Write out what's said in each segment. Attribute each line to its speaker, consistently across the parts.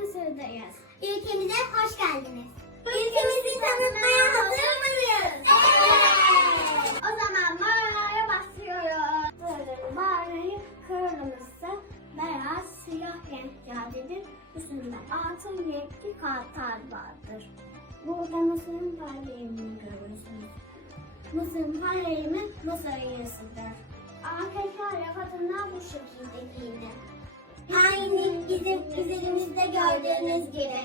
Speaker 1: Mısır'dayız.
Speaker 2: Ülkemize hoş geldiniz. Ülkemizi tanıtmaya hazır mıyız? Evet.
Speaker 1: O zaman mağaraya başlıyoruz. Mağarayı kırmızı, beyaz, siyah renklerdedir. Üstünde altın renkli kartal vardır. Burada Mısır'ın parlayımını görürsünüz. Mısır'ın parlayımı Mısır yazıdır.
Speaker 2: Bizim üzerimizde gördüğünüz gibi.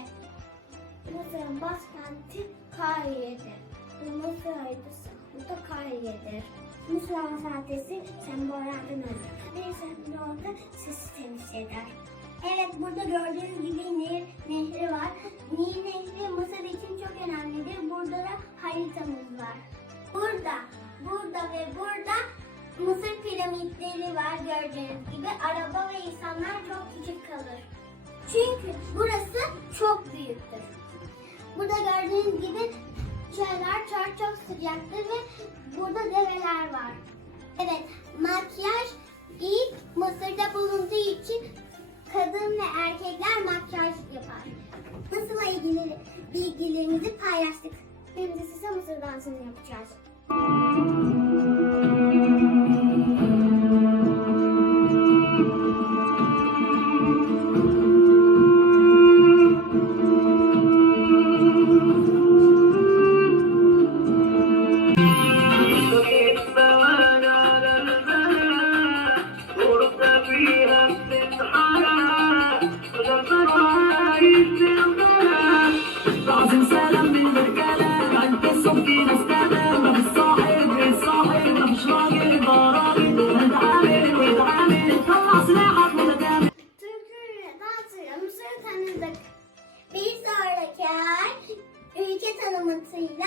Speaker 1: Mısır'ın başkenti Kahire'dir. Bu Mısır haritası burada Kahire'dir. Mısır alfabesi sembollerden oluşur. Bir sembolde sesi temsil eder.
Speaker 2: Evet burada gördüğünüz gibi Nil Nehri var. Nil Nehri Mısır için çok önemlidir. Burada da haritamız var. Burada, burada ve burada Mısır piramitleri var gördüğünüz gibi. Araba ve insanlar çok küçük kalır. Çünkü burası çok büyüktür. Burada gördüğünüz gibi çaylar çok çok sıcaktır ve burada develer var. Evet, makyaj ilk Mısır'da bulunduğu için kadın ve erkekler makyaj yapar. Nasıl ilgili bilgilerimizi paylaştık.
Speaker 1: Şimdi size Mısır dansını yapacağız.
Speaker 2: Ay ülke tanıtımıyla